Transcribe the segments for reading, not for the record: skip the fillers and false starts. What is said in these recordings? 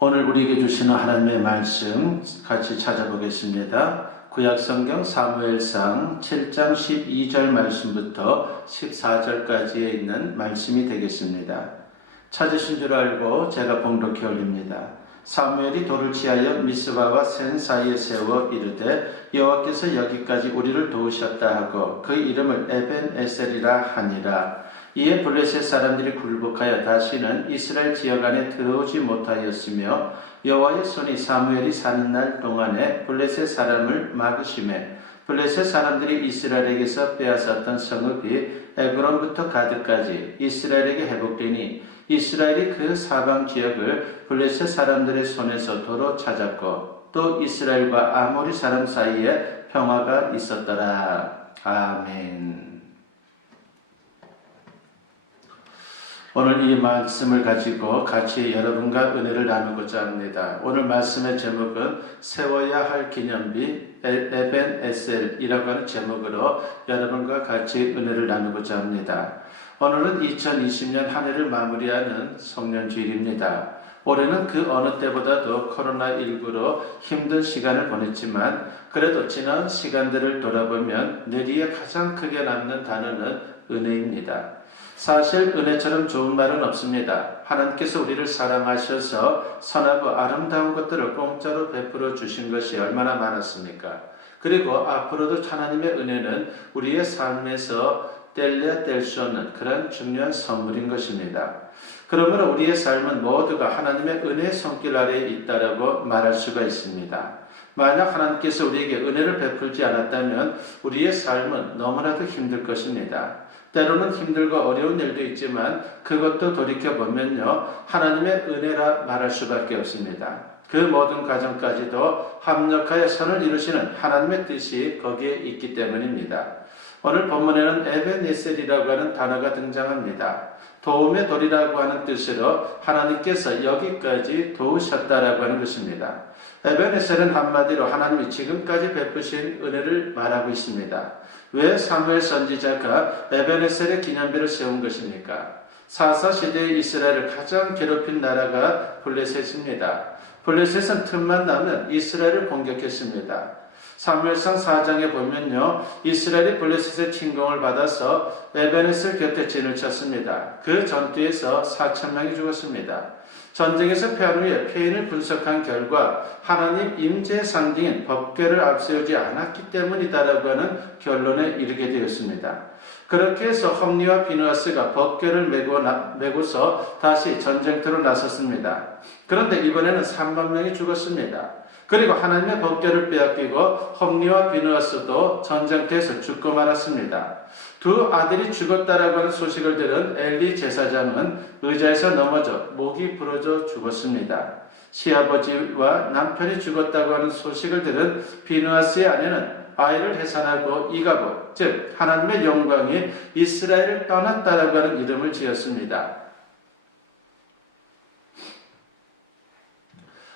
오늘 우리에게 주시는 하나님의 말씀 같이 찾아보겠습니다. 구약성경 사무엘상 7장 12절 말씀부터 14절까지에 있는 말씀이 되겠습니다. 찾으신 줄 알고 제가 봉독해 올립니다. 사무엘이 돌을 취하여 미스바와 센 사이에 세워 이르되 여호와께서 여기까지 우리를 도우셨다 하고 그 이름을 에벤에셀이라 하니라. 이에 블레셋 사람들이 굴복하여 다시는 이스라엘 지역 안에 들어오지 못하였으며 여호와의 손이 사무엘이 사는 날 동안에 블레셋 사람을 막으심에 블레셋 사람들이 이스라엘에게서 빼앗았던 성읍이 에그론부터 가드까지 이스라엘에게 회복되니 이스라엘이 그 사방 지역을 블레셋 사람들의 손에서 도로 찾았고 또 이스라엘과 아모리 사람 사이에 평화가 있었더라. 아멘. 오늘 이 말씀을 가지고 같이 여러분과 은혜를 나누고자 합니다. 오늘 말씀의 제목은 세워야 할 기념비 에벤에셀이라고 하는 제목으로 여러분과 같이 은혜를 나누고자 합니다. 오늘은 2020년 한 해를 마무리하는 성년주일입니다. 올해는 그 어느 때보다도 코로나19로 힘든 시간을 보냈지만 그래도 지난 시간들을 돌아보면 뇌리에 가장 크게 남는 단어는 은혜입니다. 사실 은혜처럼 좋은 말은 없습니다. 하나님께서 우리를 사랑하셔서 선하고 아름다운 것들을 공짜로 베풀어 주신 것이 얼마나 많았습니까? 그리고 앞으로도 하나님의 은혜는 우리의 삶에서 뗄래야 뗄 수 없는 그런 중요한 선물인 것입니다. 그러므로 우리의 삶은 모두가 하나님의 은혜의 손길 아래에 있다라고 말할 수가 있습니다. 만약 하나님께서 우리에게 은혜를 베풀지 않았다면 우리의 삶은 너무나도 힘들 것입니다. 때로는 힘들고 어려운 일도 있지만 그것도 돌이켜보면요, 하나님의 은혜라 말할 수밖에 없습니다. 그 모든 과정까지도 합력하여 선을 이루시는 하나님의 뜻이 거기에 있기 때문입니다. 오늘 본문에는 에벤에셀이라고 하는 단어가 등장합니다. 도움의 돌이라고 하는 뜻으로 하나님께서 여기까지 도우셨다라고 하는 것입니다. 에벤에셀은 한마디로 하나님이 지금까지 베푸신 은혜를 말하고 있습니다. 왜 사무엘 선지자가 에벤에셀의 기념비를 세운 것입니까? 사사시대의 이스라엘을 가장 괴롭힌 나라가 블레셋입니다. 블레셋은 틈만 나면 이스라엘을 공격했습니다. 사무엘상 4장에 보면요, 이스라엘이 블레셋의 침공을 받아서 에벤에셀 곁에 진을 쳤습니다. 그 전투에서 4,000명이 죽었습니다. 전쟁에서 패한 후에 패인을 분석한 결과 하나님 임재의 상징인 법궤를 앞세우지 않았기 때문이다라고 하는 결론에 이르게 되었습니다. 그렇게 해서 홈리와 비느하스가 법궤를 메고서 다시 전쟁터로 나섰습니다. 그런데 이번에는 3만 명이 죽었습니다. 그리고 하나님의 법궤를 빼앗기고 홈리와 비느하스도 전쟁터에서 죽고 말았습니다. 두 아들이 죽었다라고 하는 소식을 들은 엘리 제사장은 의자에서 넘어져 목이 부러져 죽었습니다. 시아버지와 남편이 죽었다고 하는 소식을 들은 비느하스의 아내는 아이를 해산하고 이가봇, 즉 하나님의 영광이 이스라엘을 떠났다라고 하는 이름을 지었습니다.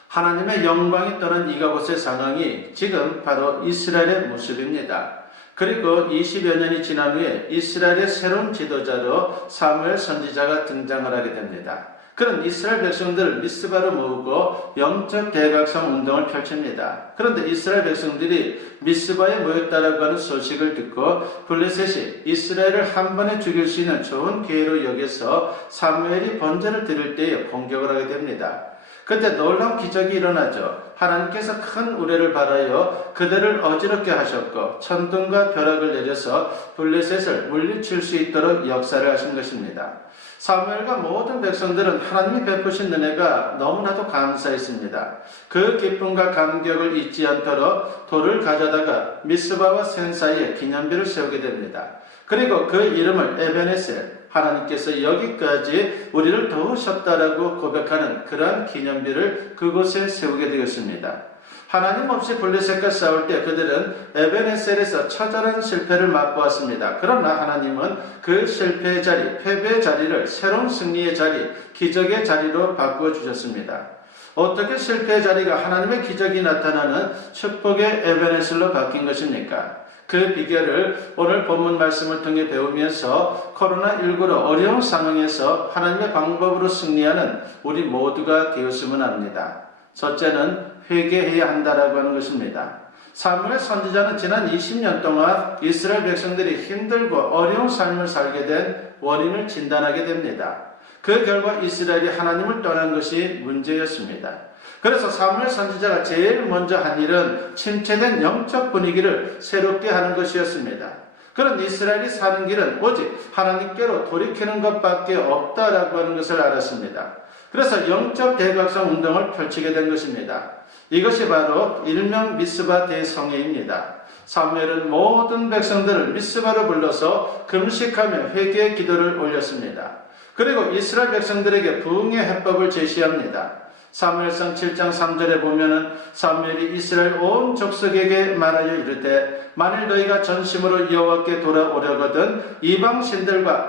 하나님의 영광이 떠난 이가봇의 상황이 지금 바로 이스라엘의 모습입니다. 그리고 20여 년이 지난 후에 이스라엘의 새로운 지도자로 사무엘 선지자가 등장을 하게 됩니다. 그런 이스라엘 백성들을 미스바로 모으고 영적 대각성 운동을 펼칩니다. 그런데 이스라엘 백성들이 미스바에 모였다라고 하는 소식을 듣고 블레셋이 이스라엘을 한 번에 죽일 수 있는 좋은 기회로 여겨서 사무엘이 번제를 드릴 때에 공격을 하게 됩니다. 그때 놀라운 기적이 일어나죠. 하나님께서 큰 우레를 발하여 그들을 어지럽게 하셨고 천둥과 벼락을 내려서 블레셋을 물리칠 수 있도록 역사를 하신 것입니다. 사무엘과 모든 백성들은 하나님이 베푸신 은혜가 너무나도 감사했습니다. 그 기쁨과 감격을 잊지 않도록 돌을 가져다가 미스바와 센 사이에 기념비를 세우게 됩니다. 그리고 그 이름을 에벤에셀, 하나님께서 여기까지 우리를 도우셨다라고 고백하는 그러한 기념비를 그곳에 세우게 되었습니다. 하나님 없이 블레셋과 싸울 때 그들은 에벤에셀에서 처절한 실패를 맛보았습니다. 그러나 하나님은 그 실패의 자리, 패배의 자리를 새로운 승리의 자리, 기적의 자리로 바꾸어 주셨습니다. 어떻게 실패의 자리가 하나님의 기적이 나타나는 축복의 에벤에셀로 바뀐 것입니까? 그 비결을 오늘 본문 말씀을 통해 배우면서 코로나19로 어려운 상황에서 하나님의 방법으로 승리하는 우리 모두가 되었으면 합니다. 첫째는 회개해야 한다라고 하는 것입니다. 사무엘 선지자는 지난 20년 동안 이스라엘 백성들이 힘들고 어려운 삶을 살게 된 원인을 진단하게 됩니다. 그 결과 이스라엘이 하나님을 떠난 것이 문제였습니다. 그래서 사무엘 선지자가 제일 먼저 한 일은 침체된 영적 분위기를 새롭게 하는 것이었습니다. 그런 이스라엘이 사는 길은 오직 하나님께로 돌이키는 것밖에 없다라고 하는 것을 알았습니다. 그래서 영적 대각성 운동을 펼치게 된 것입니다. 이것이 바로 일명 미스바 대성회입니다. 사무엘은 모든 백성들을 미스바로 불러서 금식하며 회개의 기도를 올렸습니다. 그리고 이스라엘 백성들에게 부흥의 해법을 제시합니다. 사무엘상 7장 3절에 보면은 사무엘이 이스라엘 온 족속에게 말하여 이르되 만일 너희가 전심으로 여호와께 돌아오려거든 이방 신들과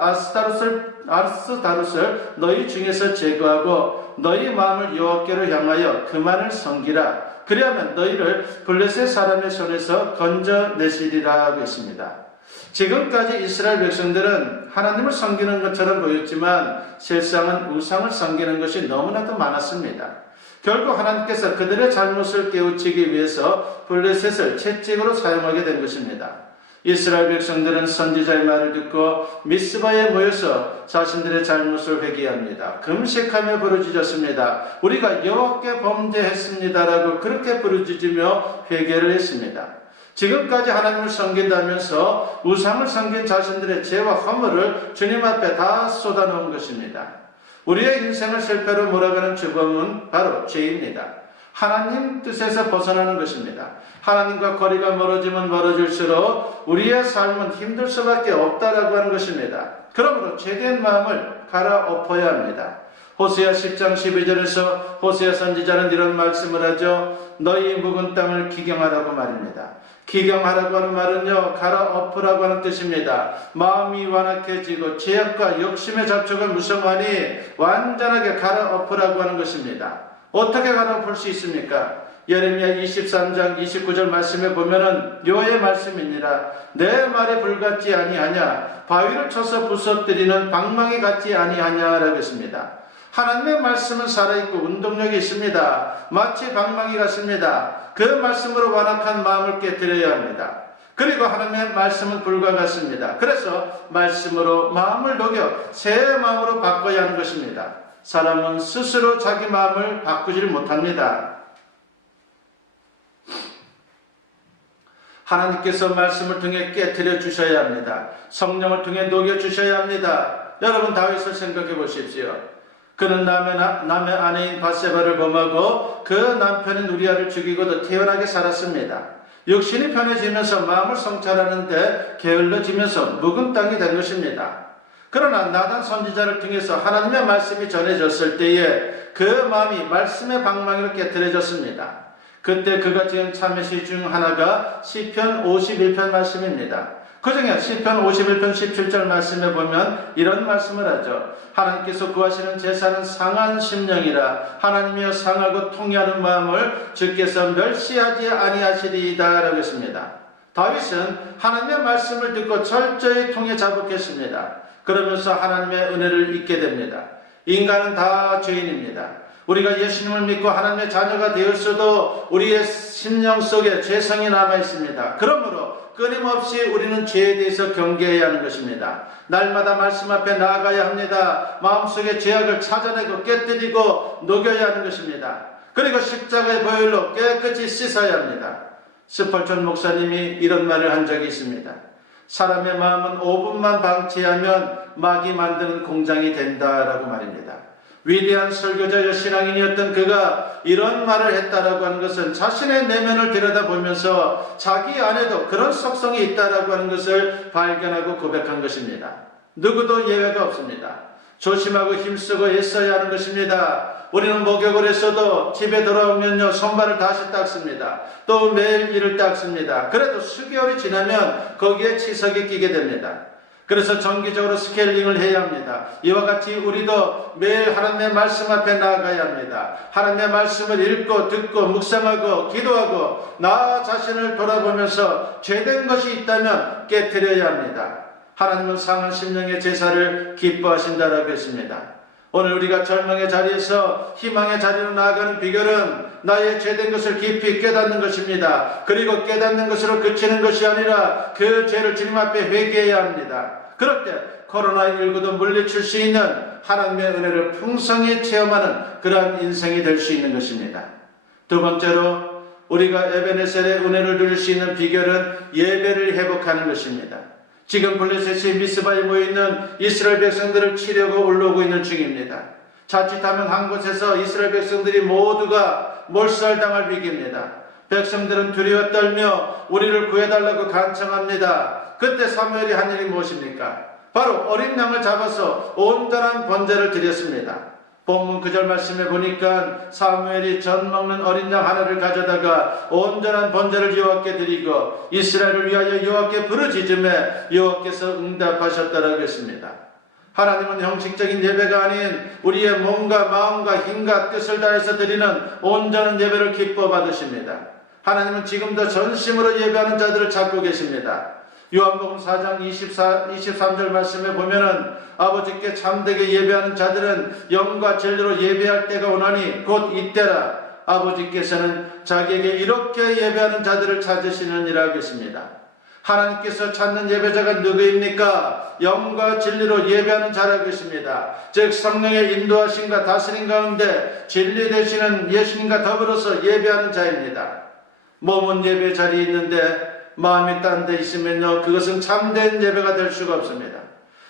아스다롯을 너희 중에서 제거하고 너희 마음을 여호와께로 향하여 그만을 섬기라. 그리하면 너희를 블레셋 사람의 손에서 건져내시리라 하고 있습니다. 지금까지 이스라엘 백성들은 하나님을 섬기는 것처럼 보였지만 실상은 우상을 섬기는 것이 너무나도 많았습니다. 결국 하나님께서 그들의 잘못을 깨우치기 위해서 블레셋을 채찍으로 사용하게 된 것입니다. 이스라엘 백성들은 선지자의 말을 듣고 미스바에 모여서 자신들의 잘못을 회개합니다. 금식하며 부르짖었습니다. 우리가 여호와께 범죄했습니다라고 그렇게 부르짖으며 회개를 했습니다. 지금까지 하나님을 섬긴다면서 우상을 섬긴 자신들의 죄와 허물을 주님 앞에 다 쏟아놓은 것입니다. 우리의 인생을 실패로 몰아가는 주범은 바로 죄입니다. 하나님 뜻에서 벗어나는 것입니다. 하나님과 거리가 멀어지면 멀어질수록 우리의 삶은 힘들 수밖에 없다라고 하는 것입니다. 그러므로 죄된 마음을 갈아엎어야 합니다. 호세아 10장 12절에서 호세아 선지자는 이런 말씀을 하죠. 너희 묵은 땅을 기경하라고 말입니다. 기경하라고 하는 말은요, 갈아엎으라고 하는 뜻입니다. 마음이 완악해지고 죄악과 욕심의 잡초가 무성하니 완전하게 갈아엎으라고 하는 것입니다. 어떻게 갈아엎을 수 있습니까? 예레미야 23장 29절 말씀에 보면은 여호와의 말씀이니라. 내 말이 불같지 아니하냐? 바위를 쳐서 부서뜨리는 방망이 같지 아니하냐라고 했습니다. 하나님의 말씀은 살아있고 운동력이 있습니다. 마치 방망이 같습니다. 그 말씀으로 완악한 마음을 깨뜨려야 합니다. 그리고 하나님의 말씀은 불과 같습니다. 그래서 말씀으로 마음을 녹여 새 마음으로 바꿔야 하는 것입니다. 사람은 스스로 자기 마음을 바꾸지를 못합니다. 하나님께서 말씀을 통해 깨뜨려 주셔야 합니다. 성령을 통해 녹여 주셔야 합니다. 여러분 다윗을 생각해 보십시오. 그는 남의 아내인 바세바를 범하고 그 남편인 우리아를 죽이고도 태연하게 살았습니다. 육신이 편해지면서 마음을 성찰하는데 게을러지면서 묵은 땅이 된 것입니다. 그러나 나단 선지자를 통해서 하나님의 말씀이 전해졌을 때에 그 마음이 말씀의 방망이로 깨트려졌습니다. 그때 그가 지은 참회시 중 하나가 시편 51편 말씀입니다. 그 중에 시편 51편 17절 말씀에 보면 이런 말씀을 하죠. 하나님께서 구하시는 제사는 상한 심령이라. 하나님이여 상하고 통회하는 마음을 주께서 멸시하지 아니하시리이다 라고 했습니다. 다윗은 하나님의 말씀을 듣고 철저히 통에 자복했습니다. 그러면서 하나님의 은혜를 잊게 됩니다. 인간은 다 죄인입니다. 우리가 예수님을 믿고 하나님의 자녀가 되었어도 우리의 심령 속에 죄성이 남아 있습니다. 그러므로 끊임없이 우리는 죄에 대해서 경계해야 하는 것입니다. 날마다 말씀 앞에 나아가야 합니다. 마음속에 죄악을 찾아내고 깨뜨리고 녹여야 하는 것입니다. 그리고 십자가의 보혈로 깨끗이 씻어야 합니다. 스펄전 목사님이 이런 말을 한 적이 있습니다. 사람의 마음은 5분만 방치하면 마귀 만드는 공장이 된다라고 말입니다. 위대한 설교자여 신앙인이었던 그가 이런 말을 했다라고 하는 것은 자신의 내면을 들여다보면서 자기 안에도 그런 속성이 있다라고 하는 것을 발견하고 고백한 것입니다. 누구도 예외가 없습니다. 조심하고 힘쓰고 애써야 하는 것입니다. 우리는 목욕을 했어도 집에 돌아오면요 손발을 다시 닦습니다. 또 매일 이를 닦습니다. 그래도 수개월이 지나면 거기에 치석이 끼게 됩니다. 그래서 정기적으로 스케일링을 해야 합니다. 이와 같이 우리도 매일 하나님의 말씀 앞에 나아가야 합니다. 하나님의 말씀을 읽고 듣고 묵상하고 기도하고 나 자신을 돌아보면서 죄된 것이 있다면 깨트려야 합니다. 하나님은 상한 심령의 제사를 기뻐하신다라고 했습니다. 오늘 우리가 절망의 자리에서 희망의 자리로 나아가는 비결은 나의 죄된 것을 깊이 깨닫는 것입니다. 그리고 깨닫는 것으로 그치는 것이 아니라 그 죄를 주님 앞에 회개해야 합니다. 그럴 때 코로나19도 물리칠 수 있는 하나님의 은혜를 풍성히 체험하는 그러한 인생이 될 수 있는 것입니다. 두 번째로 우리가 에베네셀의 은혜를 누릴 수 있는 비결은 예배를 회복하는 것입니다. 지금 블레셋이 미스바에 모여있는 이스라엘 백성들을 치려고 올라오고 있는 중입니다. 자칫하면 한 곳에서 이스라엘 백성들이 모두가 몰살당할 위기입니다. 백성들은 두려워 떨며 우리를 구해달라고 간청합니다. 그때 사무엘이 한 일이 무엇입니까? 바로 어린 양을 잡아서 온전한 번제를 드렸습니다. 본문 9절 말씀에 보니까 사무엘이 전 먹는 어린 양 하나를 가져다가 온전한 번제를 여호와께 드리고 이스라엘을 위하여 여호와께 부르짖음에 여호와께서 응답하셨다라고 했습니다. 하나님은 형식적인 예배가 아닌 우리의 몸과 마음과 힘과 뜻을 다해서 드리는 온전한 예배를 기뻐 받으십니다. 하나님은 지금도 전심으로 예배하는 자들을 찾고 계십니다. 요한복음 4장 23절 말씀에 보면은 아버지께 참되게 예배하는 자들은 영과 진리로 예배할 때가 오나니 곧 이때라. 아버지께서는 자기에게 이렇게 예배하는 자들을 찾으시느니라 했습니다. 하나님께서 찾는 예배자가 누구입니까? 영과 진리로 예배하는 자라고 했습니다. 즉 성령의 인도하심과 다스림 가운데 진리 되시는 예수님과 더불어서 예배하는 자입니다. 몸은 예배 자리에 있는데 마음이 딴 데 있으면요, 그것은 참된 예배가 될 수가 없습니다.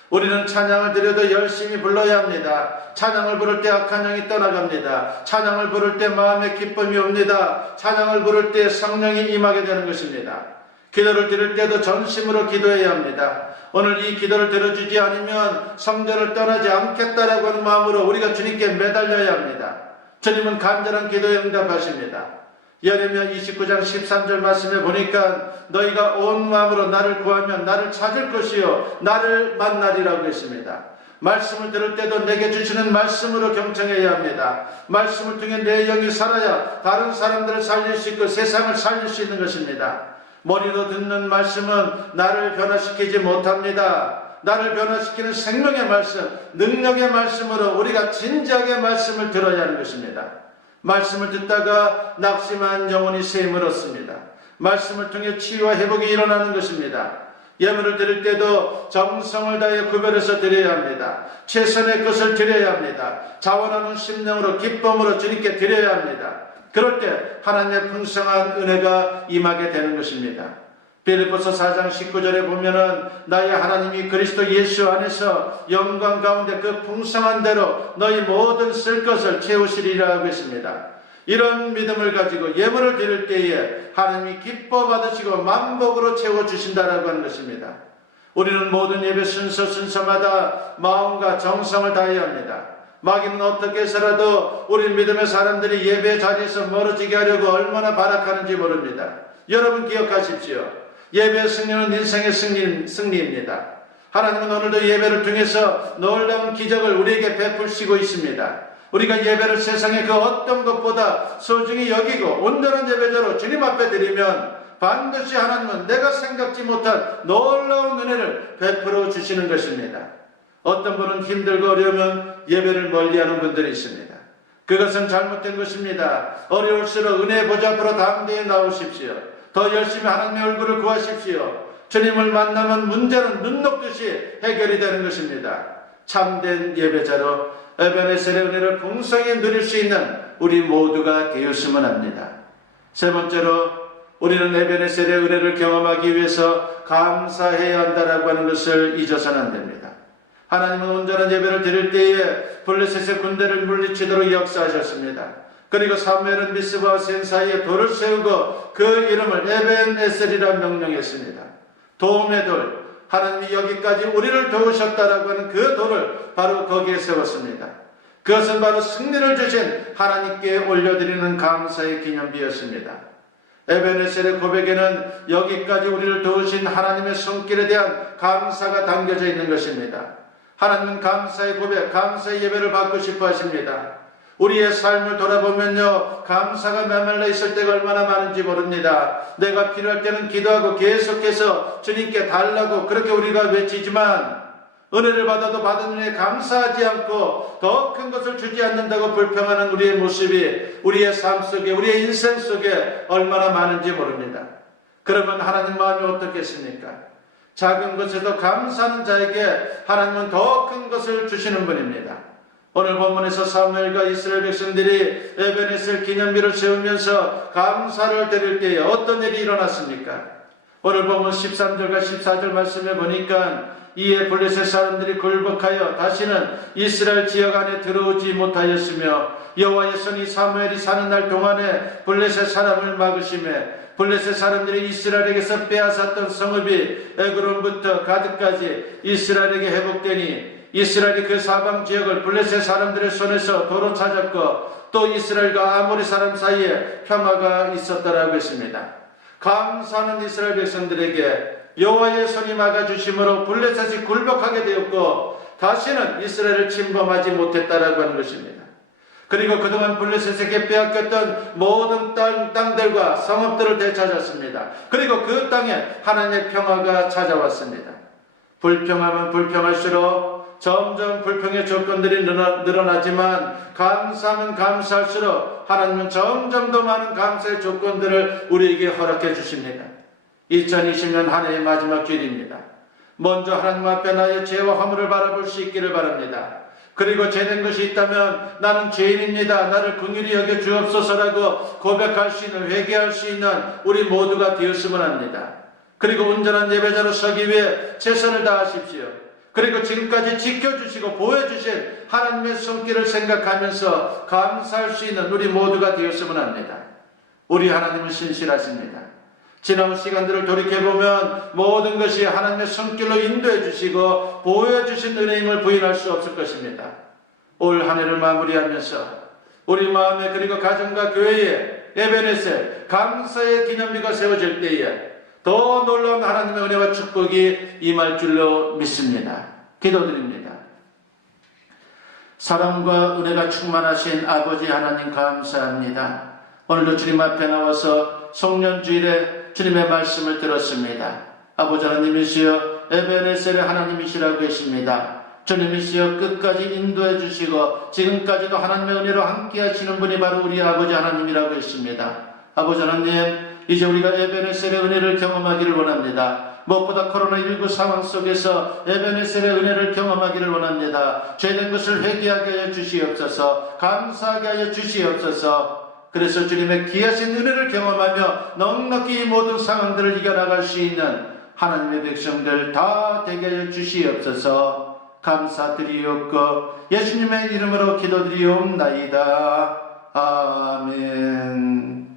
우리는 찬양을 드려도 열심히 불러야 합니다. 찬양을 부를 때 악한 영이 떠나갑니다. 찬양을 부를 때 마음의 기쁨이 옵니다. 찬양을 부를 때 성령이 임하게 되는 것입니다. 기도를 드릴 때도 전심으로 기도해야 합니다. 오늘 이 기도를 들어주지 않으면 성전을 떠나지 않겠다라고 하는 마음으로 우리가 주님께 매달려야 합니다. 주님은 간절한 기도에 응답하십니다. 예레미야 29장 13절 말씀에 보니까 너희가 온 마음으로 나를 구하면 나를 찾을 것이요 나를 만나리라고 했습니다. 말씀을 들을 때도 내게 주시는 말씀으로 경청해야 합니다. 말씀을 통해 내 영이 살아야 다른 사람들을 살릴 수 있고 세상을 살릴 수 있는 것입니다. 머리로 듣는 말씀은 나를 변화시키지 못합니다. 나를 변화시키는 생명의 말씀, 능력의 말씀으로 우리가 진지하게 말씀을 들어야 하는 것입니다. 말씀을 듣다가 낙심한 영혼이 셈을 얻습니다. 말씀을 통해 치유와 회복이 일어나는 것입니다. 예물을 드릴 때도 정성을 다해 구별해서 드려야 합니다. 최선의 것을 드려야 합니다. 자원하는 심령으로 기쁨으로 주님께 드려야 합니다. 그럴 때 하나님의 풍성한 은혜가 임하게 되는 것입니다. 빌립보서 4장 19절에 보면은 나의 하나님이 그리스도 예수 안에서 영광 가운데 그 풍성한 대로 너희 모든 쓸 것을 채우시리라고 했습니다. 이런 믿음을 가지고 예물을 드릴 때에 하나님이 기뻐 받으시고 만복으로 채워주신다라고 하는 것입니다. 우리는 모든 예배 순서마다 마음과 정성을 다해야 합니다. 마귀는 어떻게 해서라도 우리 믿음의 사람들이 예배 자리에서 멀어지게 하려고 얼마나 발악하는지 모릅니다. 여러분 기억하십시오. 예배의 승리는 인생의 승리입니다. 하나님은 오늘도 예배를 통해서 놀라운 기적을 우리에게 베푸시고 있습니다. 우리가 예배를 세상의 그 어떤 것보다 소중히 여기고 온전한 예배자로 주님 앞에 드리면 반드시 하나님은 내가 생각지 못한 놀라운 은혜를 베풀어 주시는 것입니다. 어떤 분은 힘들고 어려우면 예배를 멀리하는 분들이 있습니다. 그것은 잘못된 것입니다. 어려울수록 은혜의 보좌 앞으로 담대히 나오십시오. 더 열심히 하나님의 얼굴을 구하십시오. 주님을 만나면 문제는 눈 녹듯이 해결이 되는 것입니다. 참된 예배자로 에베네셀의 은혜를 풍성히 누릴 수 있는 우리 모두가 되었으면 합니다. 세 번째로 우리는 에베네셀의 은혜를 경험하기 위해서 감사해야 한다라고 하는 것을 잊어서는 안 됩니다. 하나님은 온전한 예배를 드릴 때에 블레셋의 군대를 물리치도록 역사하셨습니다. 그리고 사무엘은 미스바와 센 사이에 돌을 세우고 그 이름을 에벤에셀이라 명령했습니다. 도움의 돌, 하나님이 여기까지 우리를 도우셨다라고 하는 그 돌을 바로 거기에 세웠습니다. 그것은 바로 승리를 주신 하나님께 올려드리는 감사의 기념비였습니다. 에베네셀의 고백에는 여기까지 우리를 도우신 하나님의 손길에 대한 감사가 담겨져 있는 것입니다. 하나님은 감사의 고백, 감사의 예배를 받고 싶어 하십니다. 우리의 삶을 돌아보면요, 감사가 메말라 있을 때가 얼마나 많은지 모릅니다. 내가 필요할 때는 기도하고 계속해서 주님께 달라고 그렇게 우리가 외치지만 은혜를 받아도 받은 은혜에 감사하지 않고 더 큰 것을 주지 않는다고 불평하는 우리의 모습이 우리의 삶 속에, 우리의 인생 속에 얼마나 많은지 모릅니다. 그러면 하나님 마음이 어떻겠습니까? 작은 것에도 감사하는 자에게 하나님은 더 큰 것을 주시는 분입니다. 오늘 본문에서 사무엘과 이스라엘 백성들이 에베네셀 기념비를 세우면서 감사를 드릴 때에 어떤 일이 일어났습니까? 오늘 본문 13절과 14절 말씀에 보니까 이에 블레셋 사람들이 굴복하여 다시는 이스라엘 지역 안에 들어오지 못하였으며 여호와의 손이 사무엘이 사는 날 동안에 블레셋 사람을 막으심에 블레셋 사람들이 이스라엘에게서 빼앗았던 성읍이 에그론부터 가드까지 이스라엘에게 회복되니 이스라엘이 그 사방 지역을 블레셋 사람들의 손에서 도로 찾았고 또 이스라엘과 아모리 사람 사이에 평화가 있었다라고 했습니다. 감사하는 이스라엘 백성들에게 여호와의 손이 막아주심으로 블레셋이 굴복하게 되었고 다시는 이스라엘을 침범하지 못했다라고 하는 것입니다. 그리고 그동안 블레셋에게 빼앗겼던 모든 땅들과 성읍들을 되찾았습니다. 그리고 그 땅에 하나님의 평화가 찾아왔습니다. 불평하면 불평할수록 점점 불평의 조건들이 늘어나지만 감사하면 감사할수록 하나님은 점점 더 많은 감사의 조건들을 우리에게 허락해 주십니다. 2020년 한 해의 마지막 주일입니다. 먼저 하나님 앞에 나의 죄와 허물을 바라볼 수 있기를 바랍니다. 그리고 죄된 것이 있다면 나는 죄인입니다. 나를 긍휼히 여겨 주옵소서라고 고백할 수 있는, 회개할 수 있는 우리 모두가 되었으면 합니다. 그리고 온전한 예배자로 서기 위해 최선을 다하십시오. 그리고 지금까지 지켜주시고 보여주신 하나님의 손길을 생각하면서 감사할 수 있는 우리 모두가 되었으면 합니다. 우리 하나님은 신실하십니다. 지나온 시간들을 돌이켜보면 모든 것이 하나님의 손길로 인도해 주시고 보여주신 은혜임을 부인할 수 없을 것입니다. 올 한 해를 마무리하면서 우리 마음에 그리고 가정과 교회에 에베네셀 감사의 기념비가 세워질 때에 더 놀라운 하나님의 은혜와 축복이 임할 줄로 믿습니다. 기도드립니다. 사랑과 은혜가 충만하신 아버지 하나님 감사합니다. 오늘도 주님 앞에 나와서 송년주일에 주님의 말씀을 들었습니다. 아버지 하나님이시여 에베네셀의 하나님이시라고 계십니다. 주님이시여 끝까지 인도해 주시고 지금까지도 하나님의 은혜로 함께 하시는 분이 바로 우리 아버지 하나님이라고 했습니다. 아버지 하나님, 이제 우리가 에베네셀의 은혜를 경험하기를 원합니다. 무엇보다 코로나19 상황 속에서 에베네셀의 은혜를 경험하기를 원합니다. 죄된 것을 회개하게 하여 주시옵소서, 감사하게 하여 주시옵소서. 그래서 주님의 귀하신 은혜를 경험하며 넉넉히 이 모든 상황들을 이겨나갈 수 있는 하나님의 백성들 다 되게 하여 주시옵소서. 감사드리옵고 예수님의 이름으로 기도드리옵나이다. 아멘.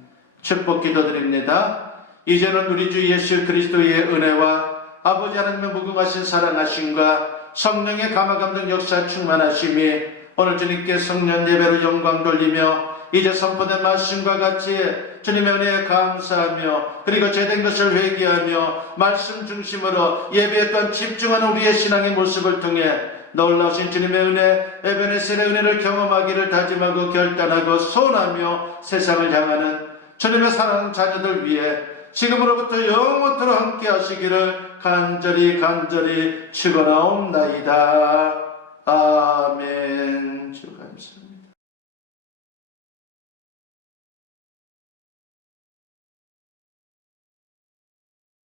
축복 기도드립니다. 이제는 우리 주 예수 그리스도의 은혜와 아버지 하나님의 무궁하신 사랑하심과 성령의 감화감동 역사 충만하심이 오늘 주님께 성령 예배로 영광 돌리며 이제 선포된 말씀과 같이 주님의 은혜에 감사하며 그리고 죄된 것을 회개하며 말씀 중심으로 예배에 또한 집중하는 우리의 신앙의 모습을 통해 놀라우신 주님의 은혜, 에베네셀의 은혜를 경험하기를 다짐하고 결단하고 소원하며 세상을 향하는 주님의 사랑하는 자녀들 위해 지금으로부터 영원토록 함께 하시기를 간절히 축원하옵나이다. 아멘. 주 감사합니다.